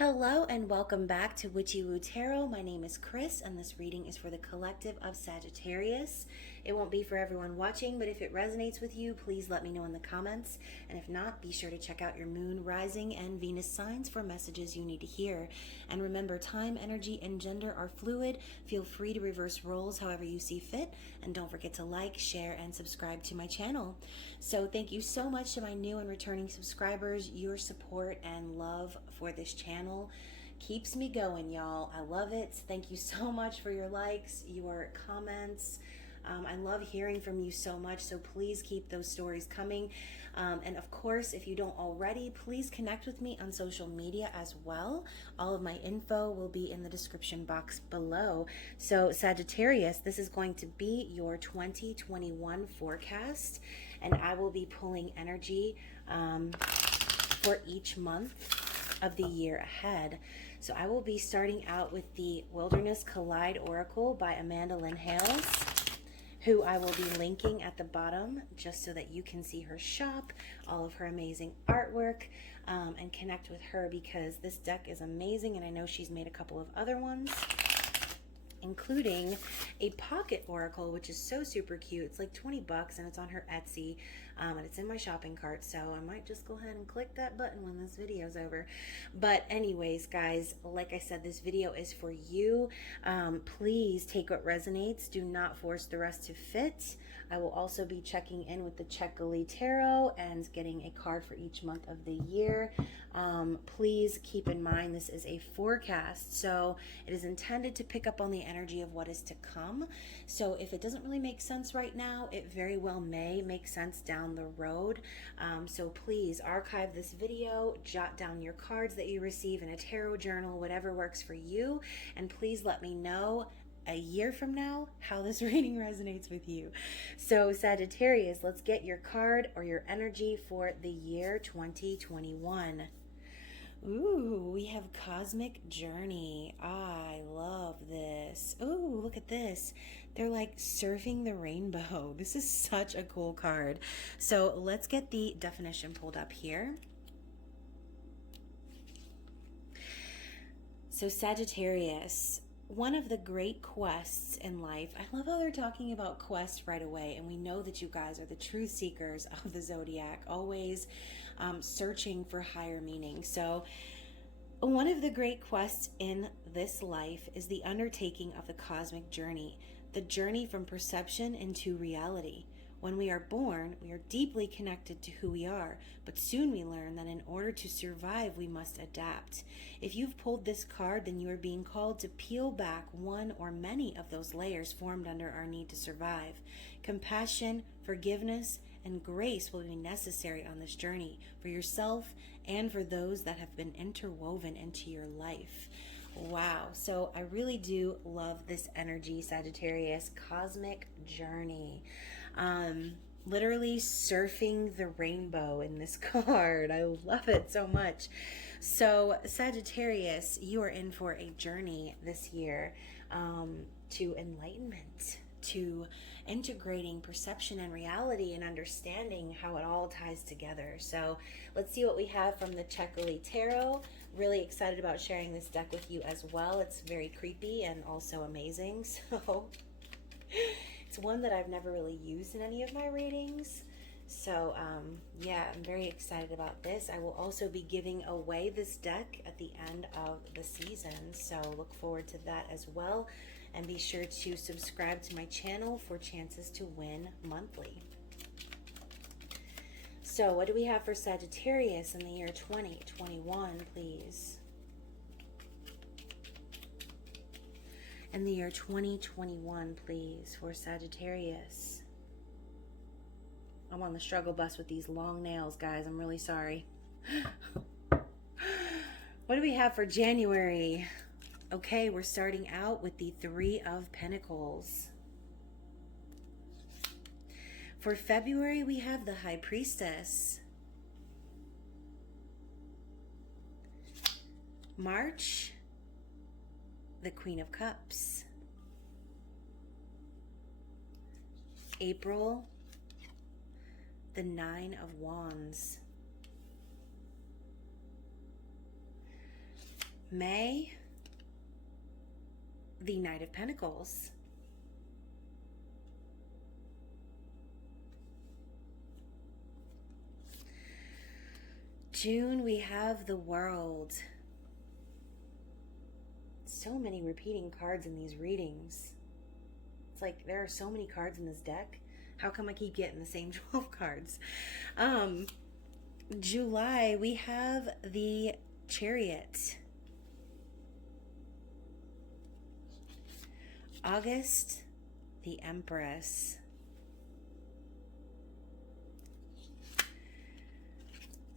Hello and welcome back to Witchy-Woo Tarot. My name is Chris and this reading is for the collective of Sagittarius. It won't be for everyone watching, but if it resonates with you, please let me know in the comments. And if not, be sure to check out your moon, rising, and Venus signs for messages you need to hear. And remember, time, energy, and gender are fluid. Feel free to reverse roles however you see fit. And don't forget to like, share, and subscribe to my channel. So thank you so much to my new and returning subscribers. Your support and love for this channel keeps me going, y'all. I love it. Thank you so much for your likes, your comments. I love hearing from you so much, so please keep those stories coming. And of course, if you don't already, please connect with me on social media as well. All of my info will be in the description box below. So Sagittarius, this is going to be your 2021 forecast, and I will be pulling energy for each month of the year ahead. So I will be starting out with the Wilderness Collide Oracle by Amanda Lynn Hales, who I will be linking at the bottom just so that you can see her shop, all of her amazing artwork, and connect with her because this deck is amazing and I know she's made a couple of other ones, including a pocket oracle, which is so super cute. It's like 20 bucks and it's on her Etsy, and it's in my shopping cart, so I might just go ahead and click that button when this video is over. But anyways, guys, like I said, this video is for you. Please take what resonates. Do not force the rest to fit. I will also be checking in with the Checkily Tarot and getting a card for each month of the year. Please keep in mind this is a forecast, so it is intended to pick up on the energy of what is to come. So if it doesn't really make sense right now, it very well may make sense down the road. So please archive this video, jot down your cards that you receive in a tarot journal, whatever works for you, and please let me know a year from now how this reading resonates with you. So Sagittarius, let's get your card or your energy for the year 2021. Ooh, we have Cosmic Journey. I love this. Ooh, look at this. They're like surfing the rainbow. This is such a cool card. So let's get the definition pulled up here. So Sagittarius, one of the great quests in life. I love how they're talking about quests right away, and we know that you guys are the truth seekers of the zodiac, always searching for higher meaning. So one of the great quests in this life is the undertaking of the cosmic journey, the journey from perception into reality. When we are born, we are deeply connected to who we are, but soon we learn that in order to survive, we must adapt. If you've pulled this card, then you are being called to peel back one or many of those layers formed under our need to survive. Compassion, forgiveness, and grace will be necessary on this journey for yourself and for those that have been interwoven into your life. Wow. So I really do love this energy, Sagittarius. Cosmic journey. Literally surfing the rainbow in this card. I love it so much. So Sagittarius, you are in for a journey this year to enlightenment, to integrating perception and reality and understanding how it all ties together. So let's see what we have from the Checkily Tarot. Really excited about sharing this deck with you as well. It's very creepy and also amazing. So it's one that I've never really used in any of my readings. So yeah, I'm very excited about this. I will also be giving away this deck at the end of the season. So look forward to that as well. And be sure to subscribe to my channel for chances to win monthly. So what do we have for Sagittarius in the year 2021, please? In the year 2021, please, for Sagittarius. I'm on the struggle bus with these long nails, guys. I'm really sorry. What do we have for January? Okay, we're starting out with the Three of Pentacles. For February, we have the High Priestess. March, the Queen of Cups. April, the Nine of Wands. May, the Knight of Pentacles. June, we have the World. So many repeating cards in these readings. It's like there are so many cards in this deck. How come I keep getting the same 12 cards? July, we have the Chariot. August, the Empress.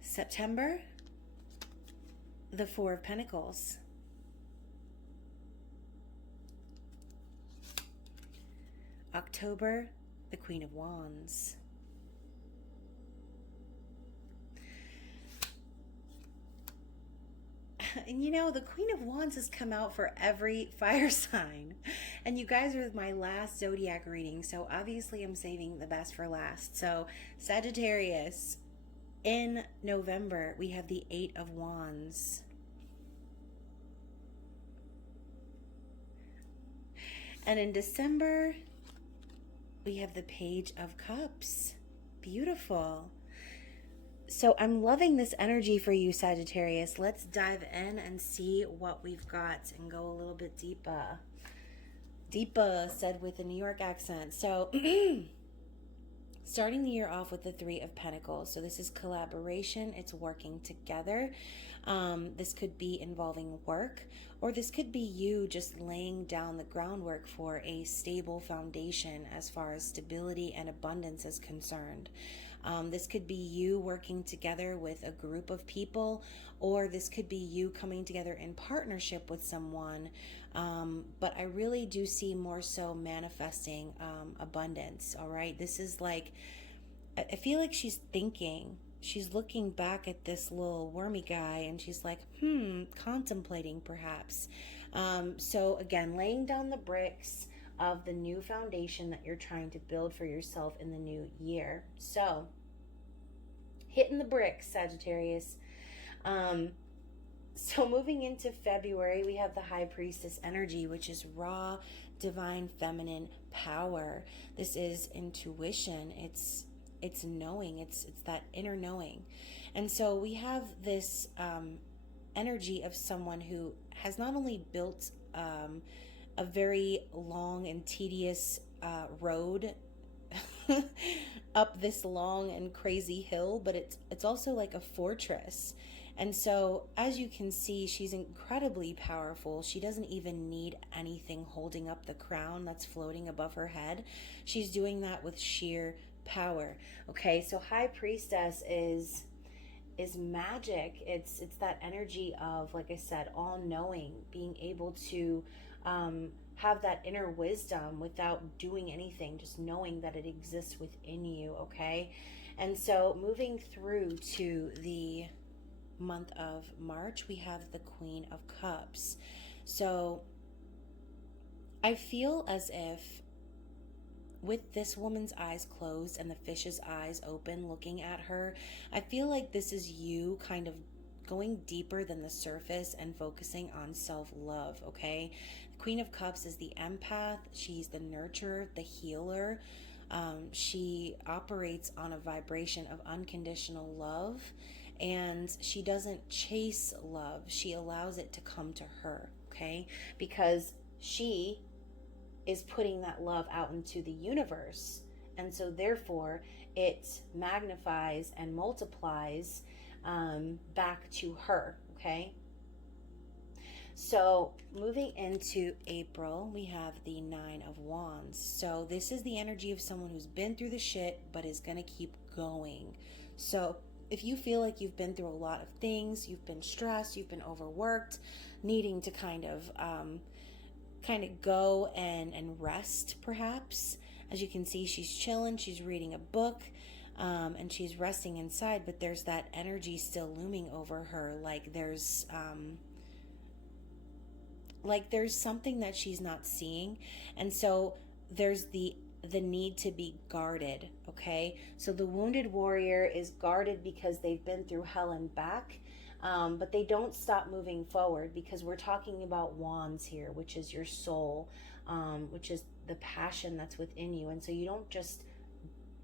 September, the Four of Pentacles. October, the Queen of Wands. And you know, the Queen of Wands has come out for every fire sign. And you guys are my last zodiac reading, so obviously I'm saving the best for last. So Sagittarius, in November, we have the Eight of Wands. And in December, we have the Page of Cups. Beautiful. So I'm loving this energy for you, Sagittarius. Let's dive in and see what we've got and go a little bit deeper. Deeper, said with a New York accent. So starting the year off with the Three of Pentacles. So this is collaboration. It's working together. This could be involving work, or this could be you just laying down the groundwork for a stable foundation as far as stability and abundance is concerned. This could be you working together with a group of people, or this could be you coming together in partnership with someone. But I really do see more so manifesting abundance, all right? This is like, I feel like she's thinking, she's looking back at this little wormy guy and she's like, contemplating perhaps. So again, laying down the bricks of the new foundation that you're trying to build for yourself in the new year. So hitting the bricks, Sagittarius. So moving into February, we have the High Priestess energy, which is raw, divine, feminine power. This is intuition. It's knowing. It's that inner knowing. And so we have this energy of someone who has not only built a very long and tedious road up this long and crazy hill, but it's also like a fortress. And so as you can see, she's incredibly powerful. She doesn't even need anything holding up the crown that's floating above her head. She's doing that with sheer power. Okay, so High Priestess is magic. It's that energy of, like I said, all knowing, being able to have that inner wisdom without doing anything, just knowing that it exists within you. Okay, and so moving through to the month of March, we have the Queen of Cups. So I feel as if with this woman's eyes closed and the fish's eyes open looking at her, I feel like this is you kind of going deeper than the surface and focusing on self-love, okay? The Queen of Cups is the empath. She's the nurturer, the healer. She operates on a vibration of unconditional love, and she doesn't chase love. She allows it to come to her, okay? Because she is putting that love out into the universe. And so therefore it magnifies and multiplies back to her, okay? So moving into April, we have the Nine of Wands. So this is the energy of someone who's been through the shit but is going to keep going. So if you feel like you've been through a lot of things, you've been stressed, you've been overworked, needing to kind of go and rest perhaps. As you can see, she's chilling, she's reading a book, and she's resting inside, but there's that energy still looming over her, like there's something that she's not seeing. And so there's the need to be guarded, okay? So the wounded warrior is guarded because they've been through hell and back. but they don't stop moving forward, because we're talking about wands here, which is your soul, which is the passion that's within you. And so you don't just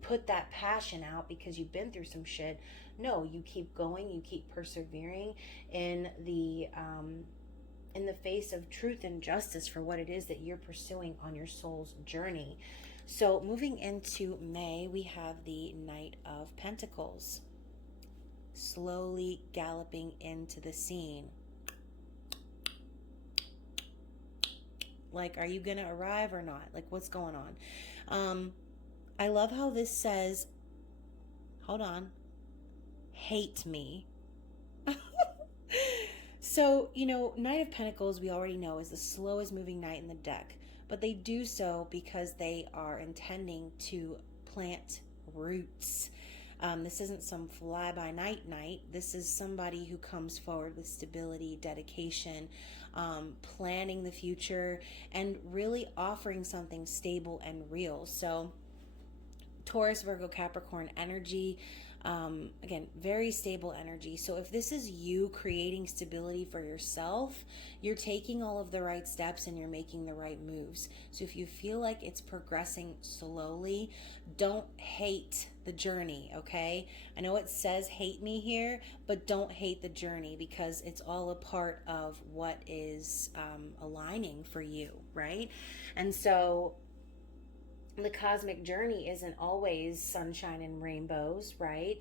put that passion out because you've been through some shit. No, you keep going, you keep persevering in the face of truth and justice for what it is that you're pursuing on your soul's journey. So moving into May, we have the Knight of Pentacles slowly galloping into the scene. Like, are you gonna arrive or not? Like, what's going on? I love how this says, hold on, hate me. So, Knight of Pentacles, we already know, is the slowest moving knight in the deck, but they do so because they are intending to plant roots. This isn't some fly-by-night knight. This is somebody who comes forward with stability, dedication, planning the future, and really offering something stable and real. So Taurus, Virgo, Capricorn energy, again, very stable energy. So if this is you creating stability for yourself, you're taking all of the right steps and you're making the right moves. So if you feel like it's progressing slowly, don't hate the journey, okay? I know it says hate me here, but don't hate the journey, because it's all a part of what is aligning for you, right? And so the cosmic journey isn't always sunshine and rainbows, right?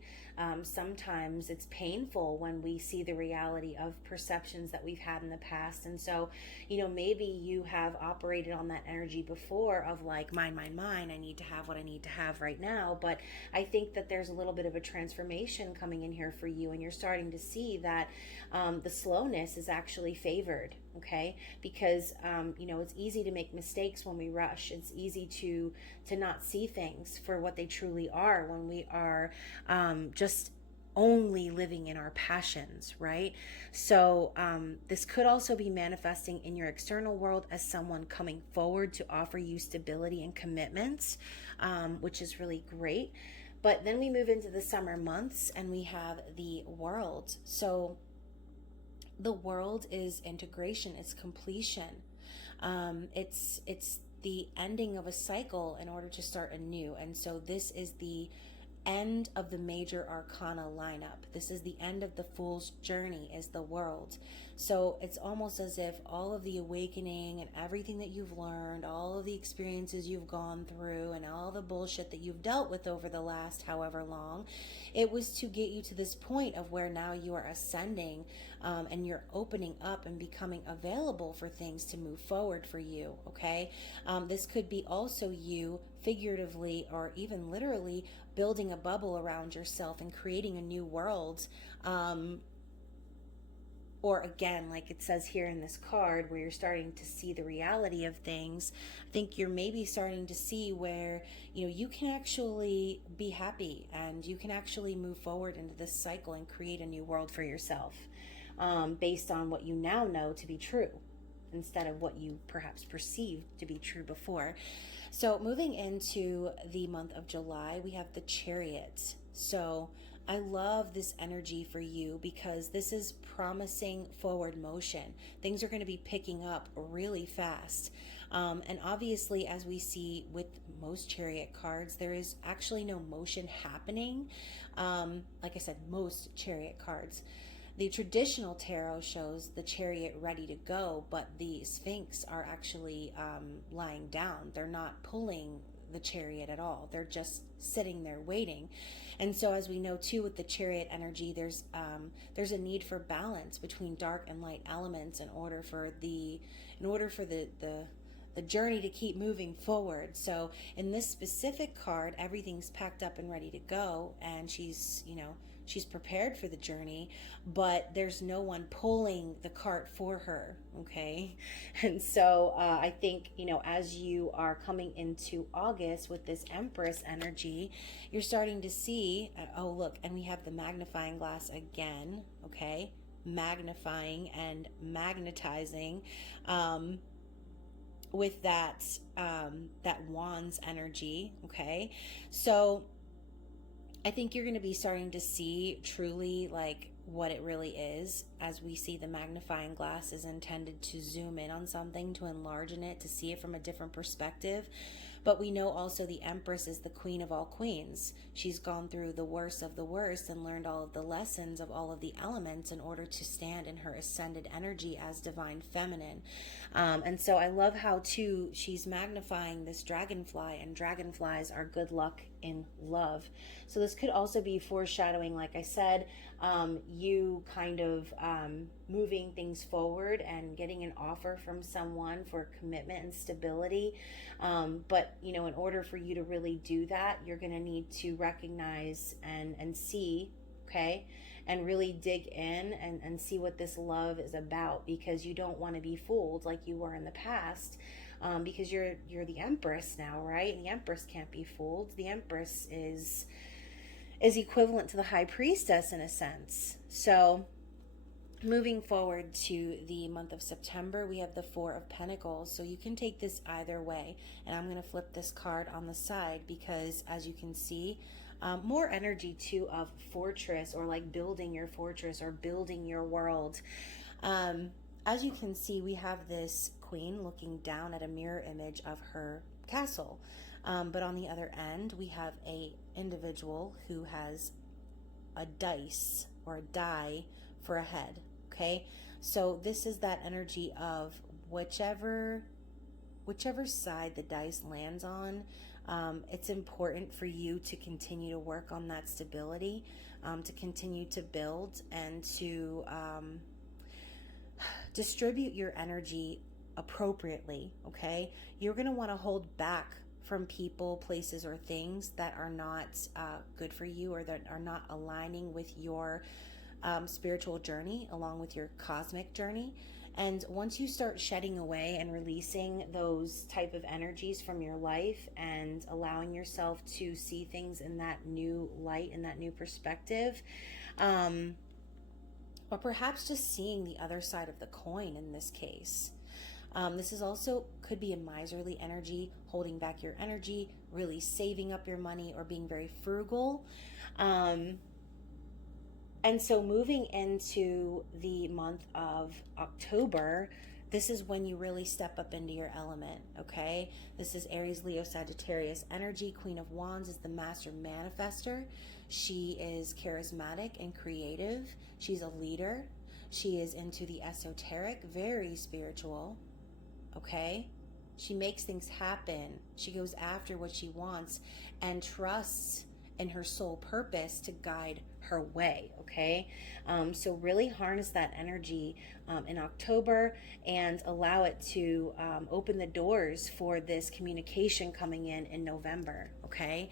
Sometimes it's painful when we see the reality of perceptions that we've had in the past. And so, maybe you have operated on that energy before of like, mine, I need to have what I need to have right now. But I think that there's a little bit of a transformation coming in here for you, and you're starting to see that the slowness is actually favored, okay? Because, it's easy to make mistakes when we rush. It's easy to not see things for what they truly are when we are just only living in our passions, right? So this could also be manifesting in your external world as someone coming forward to offer you stability and commitments, which is really great. But then we move into the summer months and we have the World. So the World is integration, it's completion. It's the ending of a cycle in order to start anew. And so this is the end of the major arcana lineup. This is the end of the Fool's journey, is the World. So it's almost as if all of the awakening and everything that you've learned, all of the experiences you've gone through, and all the bullshit that you've dealt with over the last however long, it was to get you to this point of where now you are ascending, and you're opening up and becoming available for things to move forward for you, okay? This could be also you figuratively or even literally building a bubble around yourself and creating a new world. Or again, like it says here in this card, where you're starting to see the reality of things. I think you're maybe starting to see where, you can actually be happy and you can actually move forward into this cycle and create a new world for yourself, based on what you now know to be true, instead of what you perhaps perceived to be true before. So moving into the month of July, we have the Chariot. So I love this energy for you because this is promising forward motion. Things are going to be picking up really fast. And obviously, as we see with most Chariot cards, there is actually no motion happening. Like I said, most Chariot cards. The traditional tarot shows the Chariot ready to go, but the Sphinx are actually lying down. They're not pulling the Chariot at all. They're just sitting there waiting. And so, as we know too, with the Chariot energy, there's a need for balance between dark and light elements in order for the journey to keep moving forward. So in this specific card, everything's packed up and ready to go, and she's prepared for the journey, but there's no one pulling the cart for her, okay? And so I think, as you are coming into August with this Empress energy, you're starting to see, oh, look, and we have the magnifying glass again, okay? Magnifying and magnetizing, with that Wands energy, okay? So I think you're going to be starting to see truly like what it really is. As we see, the magnifying glass is intended to zoom in on something, to enlarge in it, to see it from a different perspective. But we know also the Empress is the queen of all queens. She's gone through the worst of the worst and learned all of the lessons of all of the elements in order to stand in her ascended energy as divine feminine. And so I love how, too, she's magnifying this dragonfly, and dragonflies are good luck in love. So this could also be foreshadowing, like I said, you kind of moving things forward and getting an offer from someone for commitment and stability. But, you know, in order for you to really do that, you're going to need to recognize and see, okay, and really dig in and see what this love is about, because you don't want to be fooled like you were in the past. Because you're the Empress now, right? And the Empress can't be fooled. The Empress is equivalent to the High Priestess in a sense. So moving forward to the month of September, we have the Four of Pentacles. So you can take this either way. And I'm going to flip this card on the side because, as you can see, more energy too of fortress, or like building your fortress or building your world. As you can see, we have this queen looking down at a mirror image of her castle. But on the other end, we have a individual who has a dice or a die for a head. Okay, so this is that energy of whichever side the dice lands on. It's important for you to continue to work on that stability, to continue to build, and to distribute your energy appropriately. Okay, you're going to want to hold back from people, places, or things that are not good for you, or that are not aligning with your spiritual journey along with your cosmic journey. And once you start shedding away and releasing those type of energies from your life and allowing yourself to see things in that new light, in that new perspective, or perhaps just seeing the other side of the coin in this case. This is also could be a miserly energy, holding back your energy, really saving up your money, or being very frugal. And so moving into the month of October, this is when you really step up into your element, okay? This is Aries, Leo, Sagittarius energy. Queen of Wands is the master manifester. She is charismatic and creative. She's a leader. She is into the esoteric, very spiritual, okay? She makes things happen. She goes after what she wants and trusts in her soul purpose to guide her way, okay? So really harness that energy in October and allow it to open the doors for this communication coming in November, okay?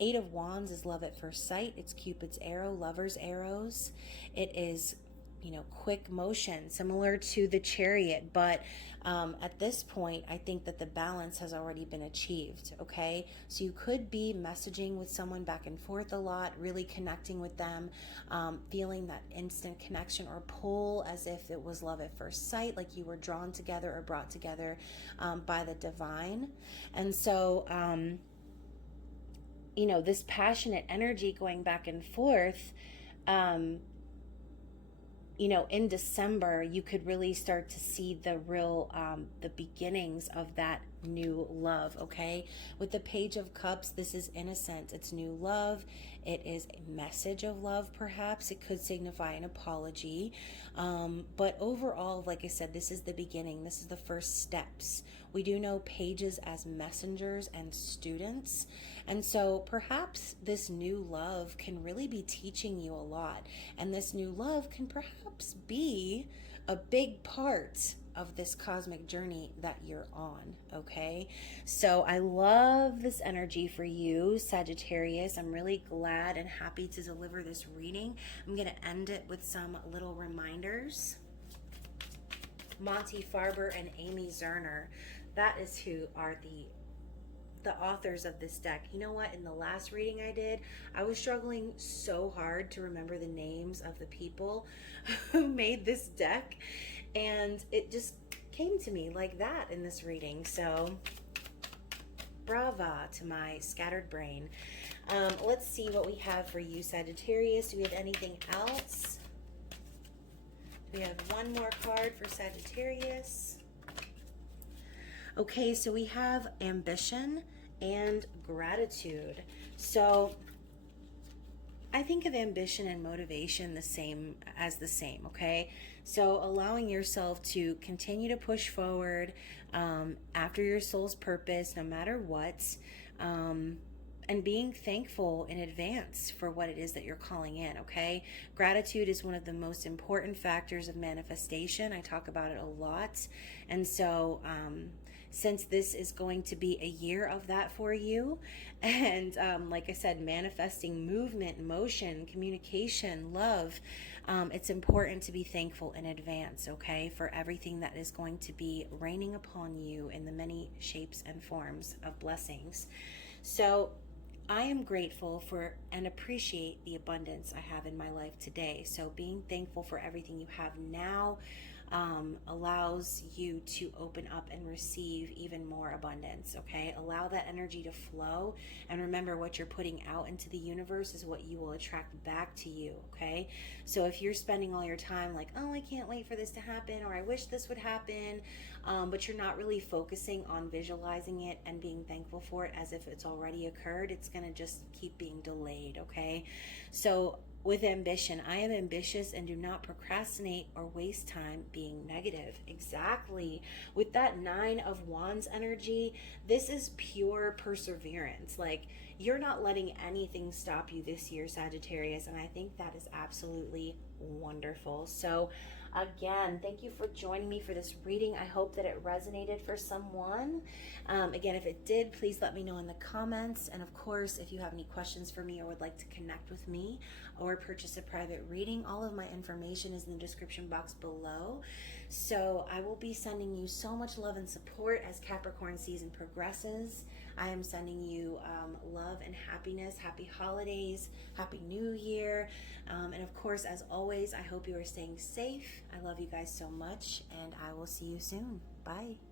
Eight of Wands is love at first sight. It's Cupid's arrow, lover's arrows. It is, you know, quick motion, similar to the Chariot, but at this point, I think that the balance has already been achieved, okay? So you could be messaging with someone back and forth a lot, really connecting with them, feeling that instant connection or pull as if it was love at first sight, like you were drawn together or brought together by the divine. And so, you know, this passionate energy going back and forth, you know, in December, you could really start to see the real, the beginnings of that new love, okay? With the Page of Cups, this is innocent. It's new love. It is a message of love, perhaps. It could signify an apology. But overall, like I said, this is the beginning. This is the first steps. We do know pages as messengers and students. And so perhaps this new love can really be teaching you a lot. And this new love can perhaps be a big part of this cosmic journey that you're on, okay? So I love this energy for you, Sagittarius. I'm really glad and happy to deliver this reading. I'm going to end it with some little reminders. Monty Farber and Amy Zerner, that is who are the authors of this deck. You know what? In the last reading I did, I was struggling so hard to remember the names of the people who made this deck, and it just came to me like that in this reading. So brava to my scattered brain. Let's see what we have for you, Sagittarius. Do we have anything else? We have one more card for Sagittarius. Okay, so we have ambition and gratitude. So I think of ambition and motivation the same, okay? So allowing yourself to continue to push forward after your soul's purpose, no matter what, and being thankful in advance for what it is that you're calling in, okay? Gratitude is one of the most important factors of manifestation. I talk about it a lot. And so since this is going to be a year of that for you, and like I said, manifesting movement, motion, communication, love, it's important to be thankful in advance, okay, for everything that is going to be raining upon you in the many shapes and forms of blessings. So I am grateful for and appreciate the abundance I have in my life today. So being thankful for everything you have now allows you to open up and receive even more abundance, okay? Allow that energy to flow, and remember, what you're putting out into the universe is what you will attract back to you, okay? So if you're spending all your time like, oh, I can't wait for this to happen, or I wish this would happen, but you're not really focusing on visualizing it and being thankful for it as if it's already occurred, it's going to just keep being delayed, okay? So with ambition, I am ambitious and do not procrastinate or waste time being negative. Exactly. With that 9 of Wands energy, this is pure perseverance. Like, you're not letting anything stop you this year, Sagittarius, and I think that is absolutely wonderful. So again, thank you for joining me for this reading. I hope that it resonated for someone. Again, if it did, please let me know in the comments. And of course, if you have any questions for me or would like to connect with me or purchase a private reading, all of my information is in the description box below. So I will be sending you so much love and support as Capricorn season progresses. I am sending you love and happiness. Happy holidays, happy new year. And of course, as always, I hope you are staying safe. I love you guys so much, and I will see you soon. Bye.